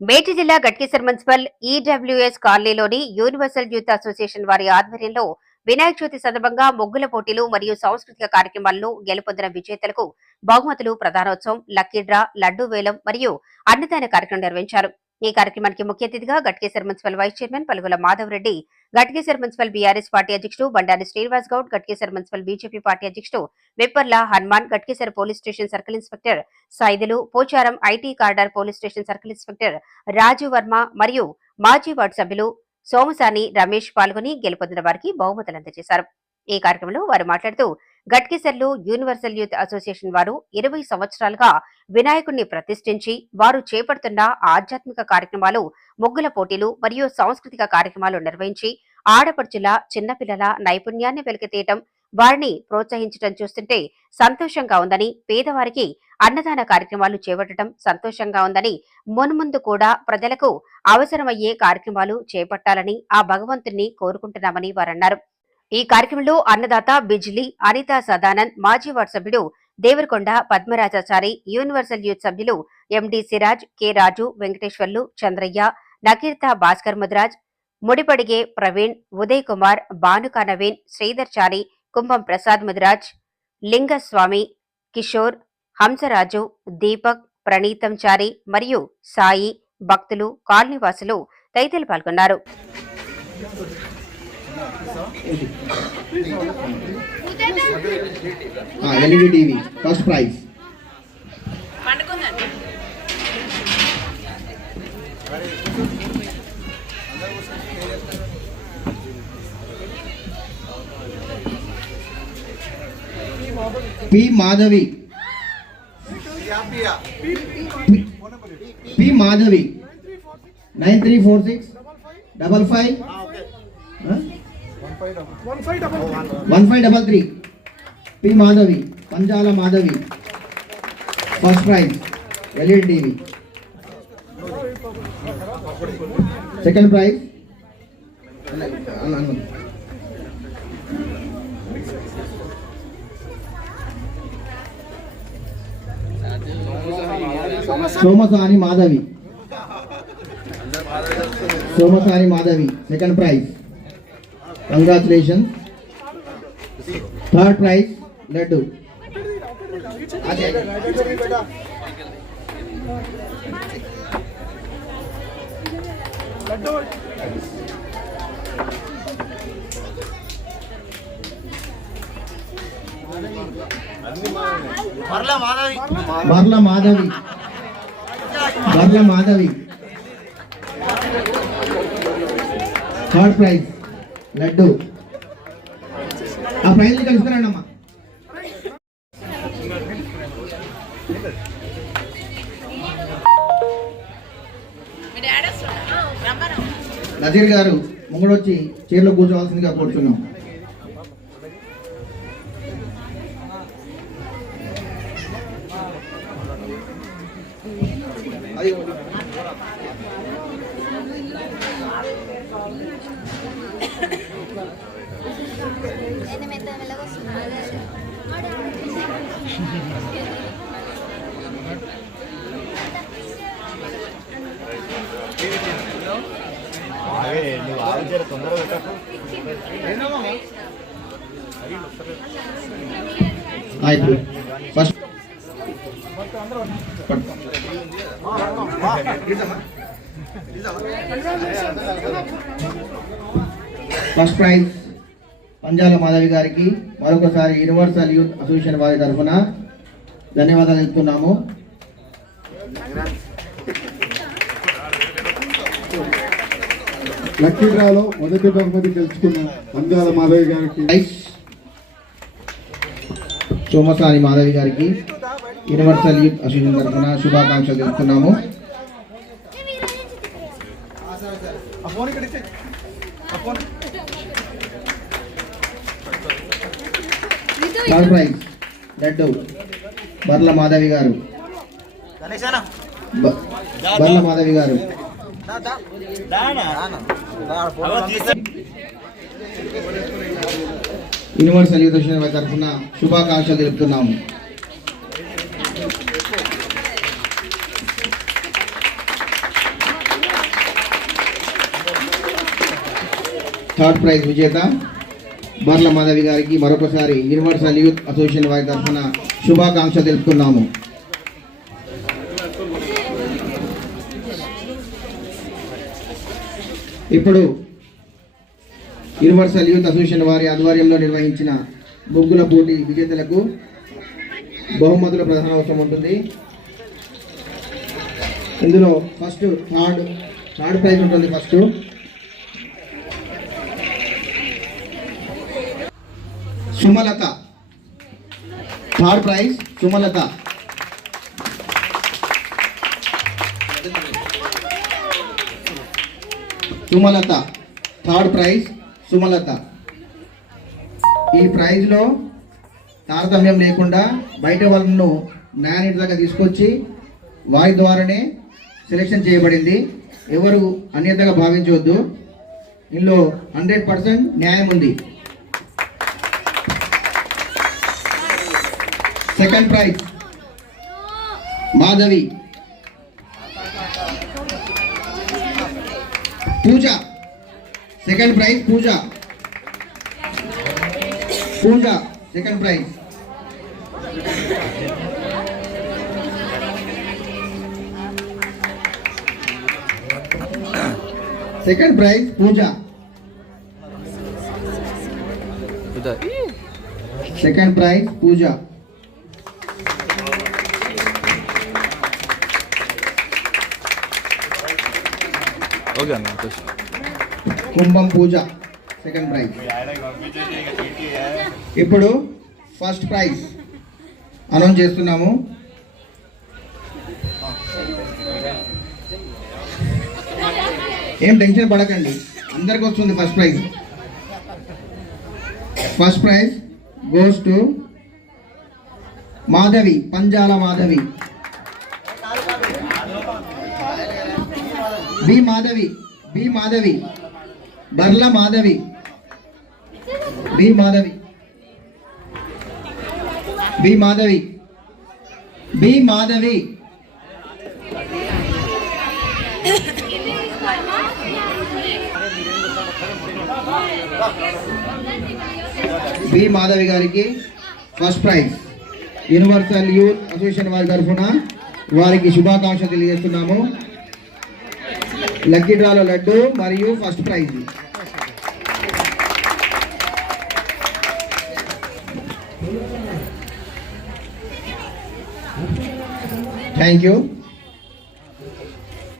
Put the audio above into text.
మేటి జిల్లా Ghatkesar municipal EWS కాలనీలోని యూనివర్సల్ యూత్ అసోసియేషన్ వారి ఆధ్వర్యంలో వినాయక చవితి సందర్భంగా ముగ్గుల పోటీలు మరియు సాంస్కృతిక కార్యక్రమాలను గెలుపొందిన విజేతలకు బహుమతులు ప్రధానోత్సవం లక్కీ డ్రా లడ్డూ వేలం మరియు అన్నదాన కార్యక్రమం నిర్వహించారు. ఈ కార్యక్రమానికి ముఖ్య అతిథిగా Ghatkesar municipal vice chairman Palugula Madhavareddy Ghatkesar municipal BRS party అధ్యక్షుడు Bandari Srinivas Goud Ghatkesar municipal BJP party అధ్యక్షుడు Vipparla Hanuman Ghatkesar police station circle inspector Saidulu Pocharam IT corridor police station circle inspector Raju Varma మరియు మాజీ ward సభ్యులు సోమసాని రమేష్ పాల్గొని గెలుపొందిన వారికి బహుమతులు అందజేశారు. ఈ కార్యక్రమంలో వారు మాట్లాడుతూ గట్కిసర్లు యూనివర్సల్ యూత్ అసోసియేషన్ వారు ఇరవై సంవత్సరాలుగా వినాయకుడిని ప్రతిష్ఠించి వారు చేపడుతున్న ఆధ్యాత్మిక కార్యక్రమాలు ముగ్గుల పోటీలు మరియు సాంస్కృతిక కార్యక్రమాలు నిర్వహించి ఆడపడుచుల చిన్నపిల్లల నైపుణ్యాన్ని వెలికితీయటం వారిని ప్రోత్సహించడం చూస్తుంటే సంతోషంగా ఉందని పేదవారికి అన్నదాన కార్యక్రమాలు చేపట్టడం సంతోషంగా ఉందని మున్ముందు కూడా ప్రజలకు అవసరమయ్యే కార్యక్రమాలు చేపట్టాలని ఆ భగవంతుణ్ణి కోరుకుంటున్నామని వారన్నారు. ఈ కార్యక్రమంలో అన్నదాత బిజ్లీ అనితా సదానంద్ మాజీ వార్డు సభ్యుడు దేవరకొండ పద్మరాజాచారి యూనివర్సల్ యూత్ సభ్యులు ఎండి సిరాజ్ కె రాజు వెంకటేశ్వర్లు చంద్రయ్య నకీర్త భాస్కర్ ముద్రాజ్ ముడిపడిగే ప్రవీణ్ ఉదయ్ కుమార్ భానుకా నవీన్ శ్రీధర్ చారి కుంభం ప్రసాద్ ముదిరాజ్ లింగస్వామి కిషోర్ హంసరాజు దీపక్ ప్రణీతం చారి మరియు సాయి భక్తులు కాలనీవాసులు తదితరులు పాల్గొన్నారు. LED TV first prize P Madhavi P Madhavi nine three four six double five one five double three. P Madhavi Panjala Madhavi. First prize LED TV. Second prize. Somasani Madhavi. Somasani Madhavi. Second prize. Congratulation third prize Laddu Marla Madhavi Marla Madhavi Madhavi third prize Laddu. ఆ prize కలుసుకురండి అమ్మా. నజీర్ గారు ముంగడొచ్చి చైర్లో కూర్చోవాల్సిందిగా కోరుతున్నాం అది నువ్వు ఆలోచన తొందరగా పెట్టకు ఆಯ್ತು first first prize Panjala Madhavi గారికి. మరొకసారి యూనివర్సల్ యూత్ అసోసియేషన్ వారి తరఫున ధన్యవాదాలు తెలుపుతున్నాము. లక్కీ డ్రాలో మొదటి బహుమతి గెలుచుకున్న అందాల మాధవి గారికి. ప్రైజ్ సోమసాని మాధవి గారికి యూనివర్సల్ యూత్ అసోసియేషన్ తరఫున శుభాకాంక్షలు తెలుపుతున్నాము. థర్డ్ ప్రైజ్ లడ్డు బర్ల మాధవి గారు. బర్ల మాధవి గారు. యూనివర్సల్ యూత్ తరఫున శుభాకాంక్షలు తెలుపుతున్నాము. థర్డ్ ప్రైజ్ విజేత బర్ల మాధవి గారికి మరొకసారి యూనివర్సల్ యూత్ అసోసియేషన్ వారి తరఫున శుభాకాంక్షలు తెలుపుతున్నాము. ఇప్పుడు యూనివర్సల్ యూత్ అసోసియేషన్ వారి ఆధ్వర్యంలో నిర్వహించిన ముగ్గుల పోటీ విజేతలకు బహుమతుల ప్రధానోత్సవం ఉంటుంది. ఇందులో ఫస్ట్ థర్డ్ థర్డ్ ప్రైజ్ ఉంటుంది first Sumalatha. Third prize Sumalatha. Sumalatha. Third prize Sumalatha. ఈ ప్రైజ్లో తారతమ్యం లేకుండా బయట వాళ్ళను న్యాయ దాకా తీసుకొచ్చి వారి ద్వారానే సెలెక్షన్ చేయబడింది. ఎవరు అన్యతగా భావించవద్దు. ఇందులో హండ్రెడ్ పర్సెంట్ న్యాయం ఉంది. Second prize Madhavi Pooja second prize Pooja Pooja second prize second prize Pooja second prize Pooja okay అన్న కుంభం పూజ సెకండ్ ప్రైజ్ ఇప్పుడు ఫస్ట్ ప్రైజ్ అనౌన్స్ చేస్తున్నాము. ఏం టెన్షన్ పడకండి అందరికి వస్తుంది first prize first prize goes to Madhavi Panjala Madhavi. B Madhavi B Madhavi Barla Madhavi B Madhavi B Madhavi B Madhavi. B Madhavi గారికి first prize. Universal youth association వారి తరఫున వారికి శుభాకాంక్షలు తెలియజేస్తున్నాము. లక్కీ డ్రాలో లడ్డు మరియు ఫస్ట్ ప్రైజ్. Thank you